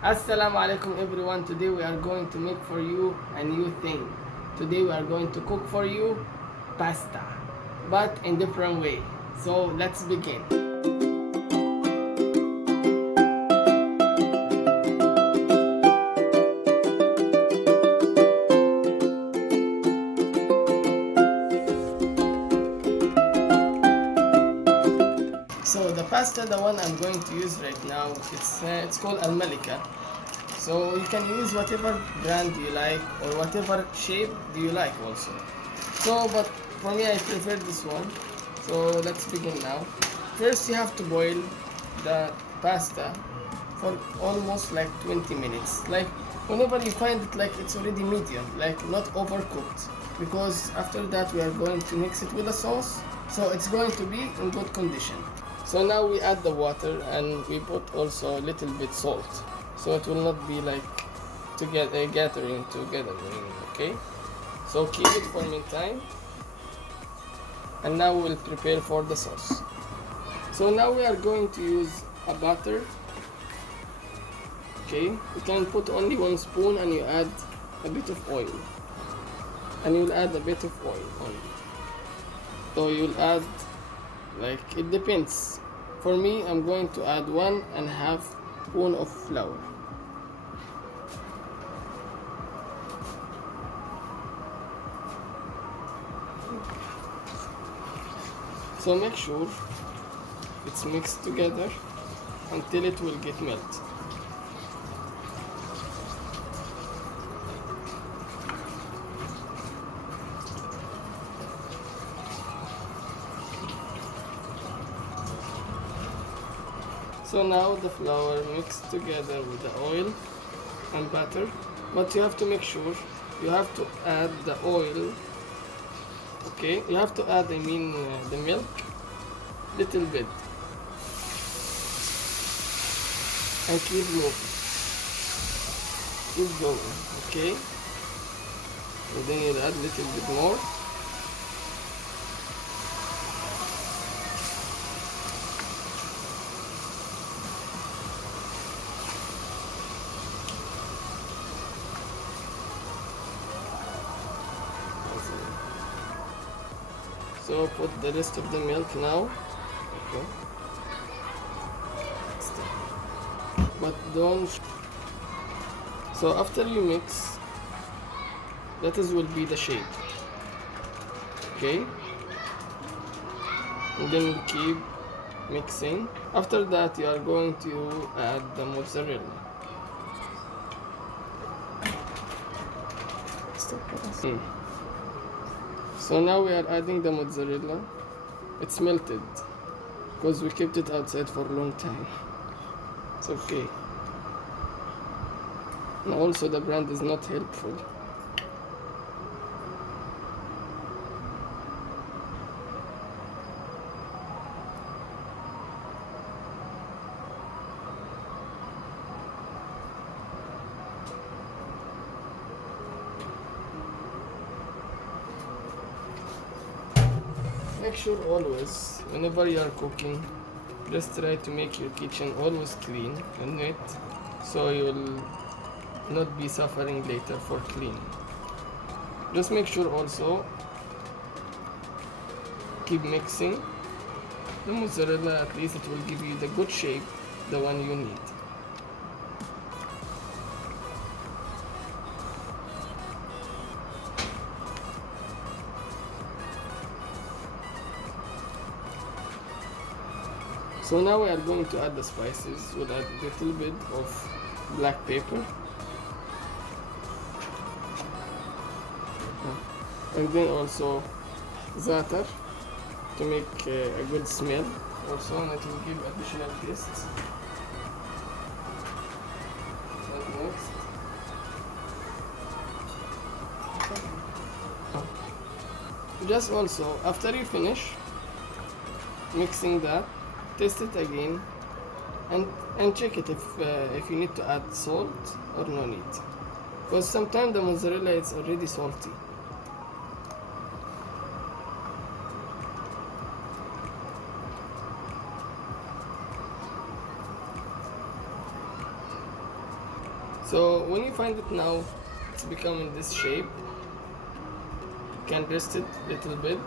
Assalamu alaikum everyone. Today we are going to make for you a new thing. Today we are going to cook for you pasta, but in different way. So let's begin. So the pasta, the one I'm going to use right now, it's called Al-Malika. So you can use whatever brand you like or whatever shape do you like also. So but for me I prefer this one. So let's begin now. First you have to boil the pasta for almost like 20 minutes. Like whenever you find it like it's already medium, like not overcooked. Because after that we are going to mix it with a sauce. So it's going to be in good condition. So now we add the water and we put also a little bit salt. So it will not be like gathering together, okay? So keep it for meantime. And now we'll prepare for the sauce. So now we are going to use a butter. Okay, you can put only 1 spoon and you add a bit of oil. And you'll add a bit of oil only. So you'll add, like, it depends. For me, I'm going to add 1.5 spoon of flour. So make sure it's mixed together until it will get melt. So now the flour mixed together with the oil and butter, but you have to make sure you have to add the oil. Okay, you have to add, the milk, little bit, and keep moving, keep going. Okay, and then you add little bit more. So put the rest of the milk now. Okay. But don't. So after you mix, that is will be the shape. Okay. And then you keep mixing. After that, you are going to add the mozzarella. So now we are adding the mozzarella. It's melted because we kept it outside for a long time. It's okay. And also the brand is not helpful. Make sure always, whenever you are cooking, just try to make your kitchen always clean and neat, so you will not be suffering later for cleaning. Just make sure also, keep mixing the mozzarella, at least it will give you the good shape, the one you need. So now we are going to add the spices. We'll add a little bit of black pepper. And then also za'atar to make a good smell. Also, and it will give additional taste. And next. Just also, after you finish mixing that, taste it again and check it if you need to add salt or no need, because sometimes the mozzarella is already salty. So when you find it now, it's becoming this shape. You can rest it a little bit,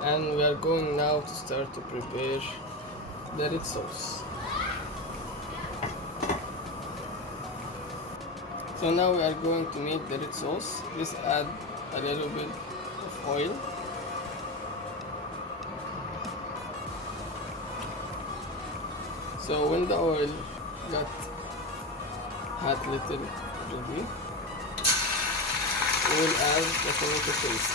and we are going now to start to prepare the red sauce. So now we are going to make the red sauce. Just add a little bit of oil. So when the oil got hot little ready, we will add the tomato paste.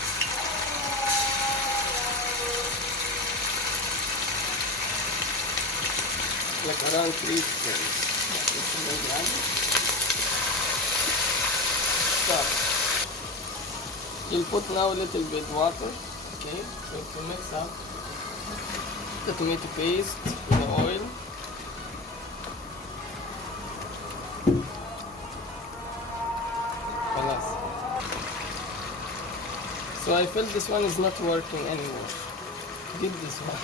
Like around 3 spoons. Stop. You'll put now a little bit water, okay, so to mix up the tomato paste with the oil. So I feel this one is not working anymore. Did this one.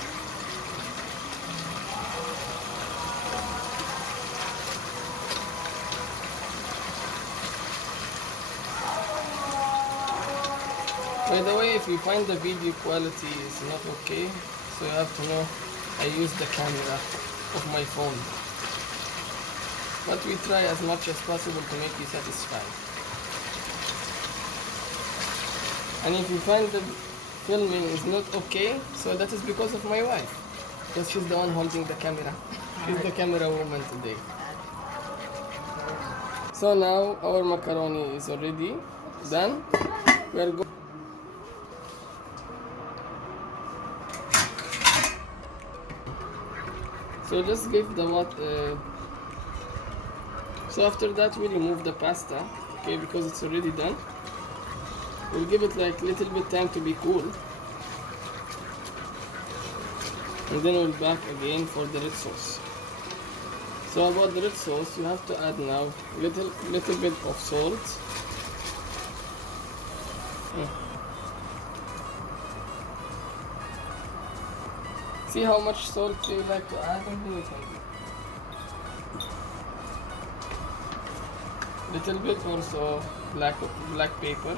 By the way, if you find the video quality is not okay, so you have to know I use the camera of my phone. But we try as much as possible to make you satisfied. And if you find the filming is not okay, so that is because of my wife. Because she's the one holding the camera. She's the camera woman today. So now our macaroni is already done. We are going. So just give the water. So after that we remove the pasta, okay, because it's already done. We'll give it like little bit time to be cool, and then we'll back again for the red sauce. So about the red sauce, you have to add now little bit of salt. See how much salt you like to add, and then you can do. Little bit also black pepper.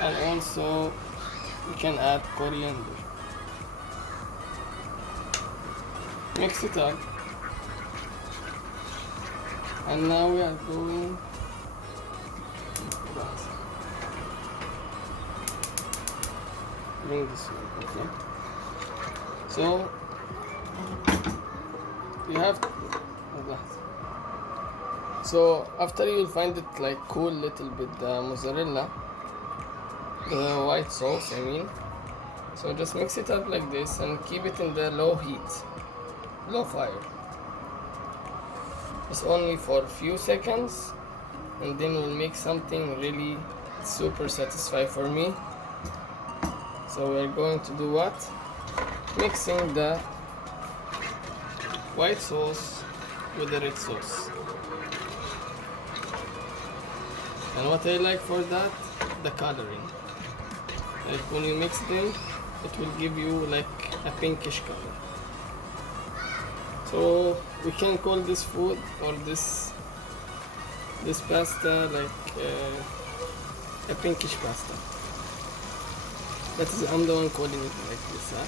And also you can add coriander. Mix it up. And now we are going bring this one, okay? So you have to, so after you will find it like cool little bit the mozzarella, the white sauce I mean. So just mix it up like this and keep it in the low heat, low fire. It's only for a few seconds, and then we'll make something really super satisfying for me. So we're going to do what? Mixing the white sauce with the red sauce. And what I like for that, the coloring. Like when you mix them, it will give you like a pinkish color. So we can call this food or this pasta like a pinkish pasta. That is, I'm the one calling it like this, huh?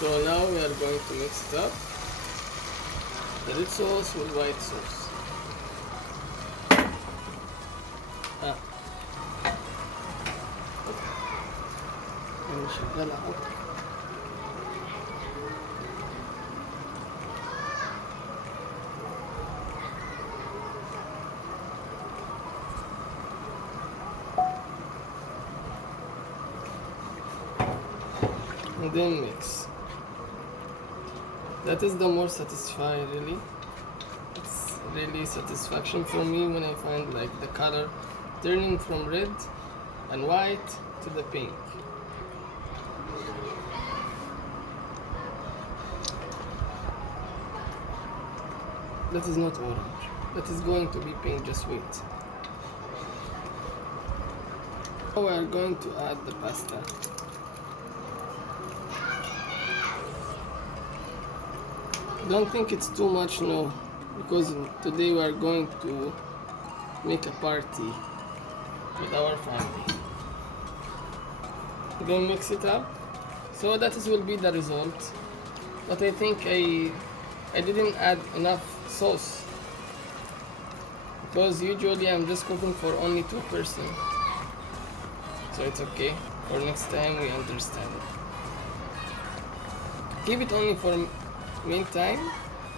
So now we are going to mix it up, the red sauce with white sauce. And then mix. That is the more satisfying, really. It's really satisfaction for me when I find like the color turning from red and white to the pink. That is not orange. that is going to be pink. Just wait. Now we are going to add the pasta. Don't think it's too much, no, because today we are going to make a party with our family. Then mix it up. So that will be the result. But I think I didn't add enough sauce, because usually I'm just cooking for only 2 persons. So it's okay. For next time we understand it. Keep it only for meantime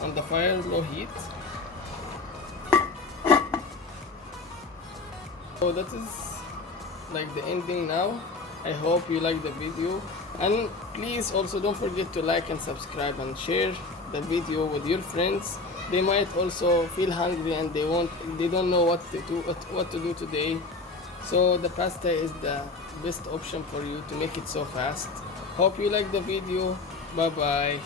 on the fire low heat. So that is like the ending now. I hope you like the video, and please also don't forget to like and subscribe and share the video with your friends. They might also feel hungry and they don't know what to do today. So the pasta is the best option for you to make it so fast. Hope you like the video. Bye bye.